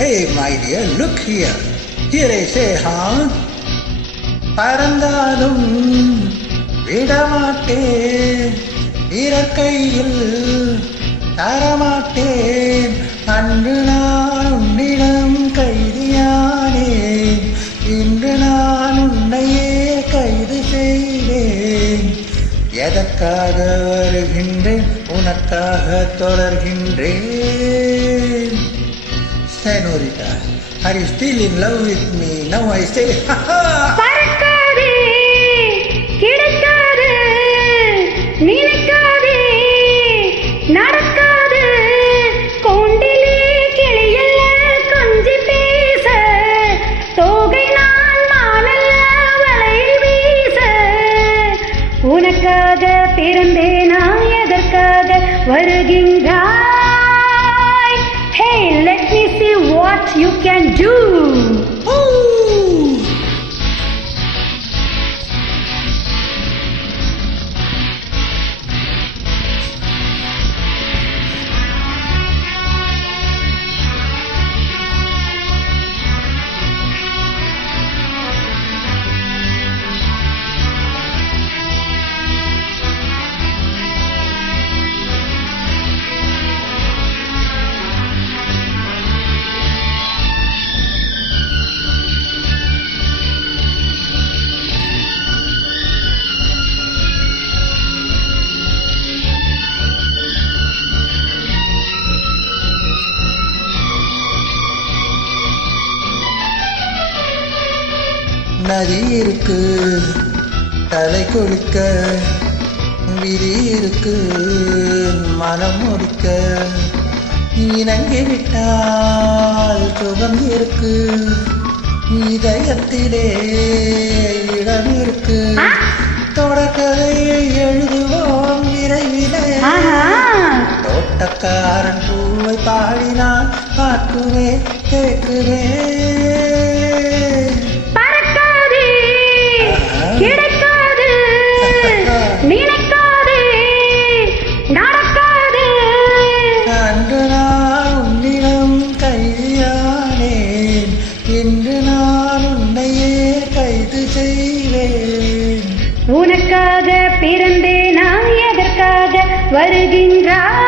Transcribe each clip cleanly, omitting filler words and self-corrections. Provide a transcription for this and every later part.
Hey my dear, look here. Here I say, huh? பறந்தாலும் விடமாட்டேன், இறக்கையில் தரமாட்டேன். அன்று நான் உன்னிடம் கைதியானேன், இன்று நான் உன்னையே கைது செய்வேன். எதற்காக வருகின்றேன், உனக்காக தொடர்கின்றேன். Senorita, are you still in love with me? Now I say, ha ha! பறக்காதே, கிடைக்காது, நினைக்காதே, நடக்காது. கொண்டிலே கிளியல்ல கொஞ்சி பேச, தோகை நான் மானல்ல வலையை வீச. உனக்காக பிறந்தேனா, எதற்காக வருகின்றாய்? Hey, let me see what you can do. நதி இருக்கு தலை குளிக்க, விதி இருக்கு மனம் முடிக்க. இணங்கி விட்டால் சுகம் இருக்கு, இதயத்திலே இடம் இருக்கு. தொடக்கதையை எழுதுவோம் விரைவிலே. தோட்டக்காரன் பூவை பாடினான், பார்க்குவேன் கேட்குவேன். கிடைக்காது, நினைக்காதே, நடக்காது. அன்று நான் உன்னிடம் கைதியானேன், இன்று நான் உன்னையே கைது செய்வேன். உனக்காக பிறந்தேனா, எதற்காக வருகின்றாய்?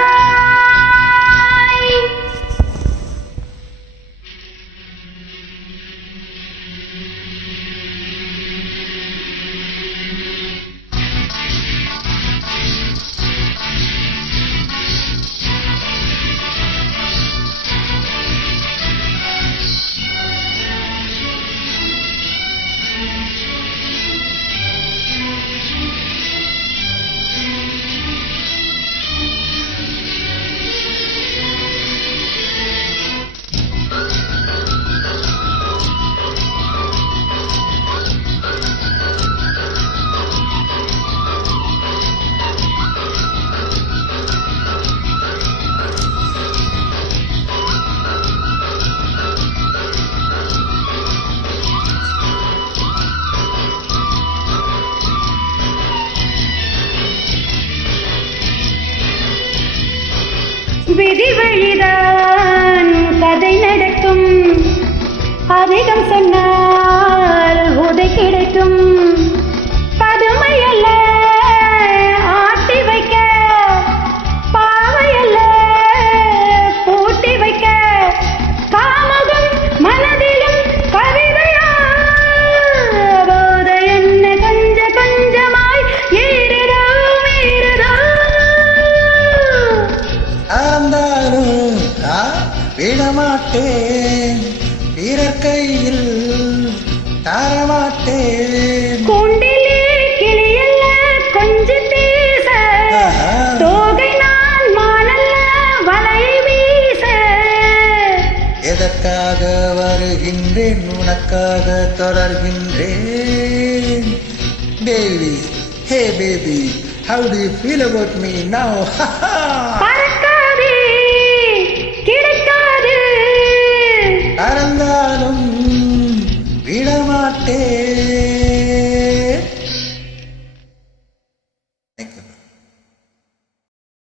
விதி வழிதான் கதை நடக்கும், அதிகம் சொன்னால் உதை கிடைக்கும். பதுமை அல்ல ஆட்டி வைக்க, பாவை அல்ல பூட்டி வைக்க. காமகம் மனதிலும் கவிதையா, போதை என்ன கொஞ்ச கொஞ்சமாய் ஏறுதோ மீறுதோ. ஆந்தாலும் விடமாட்டேன், பிறர் கையில் தரமாட்டேன். தொடர்கின்றேன். Baby, hey baby, how do you feel about me now? பறக்காதே கிடைக்காது பறந்தாலும் விடமாட்டேன்.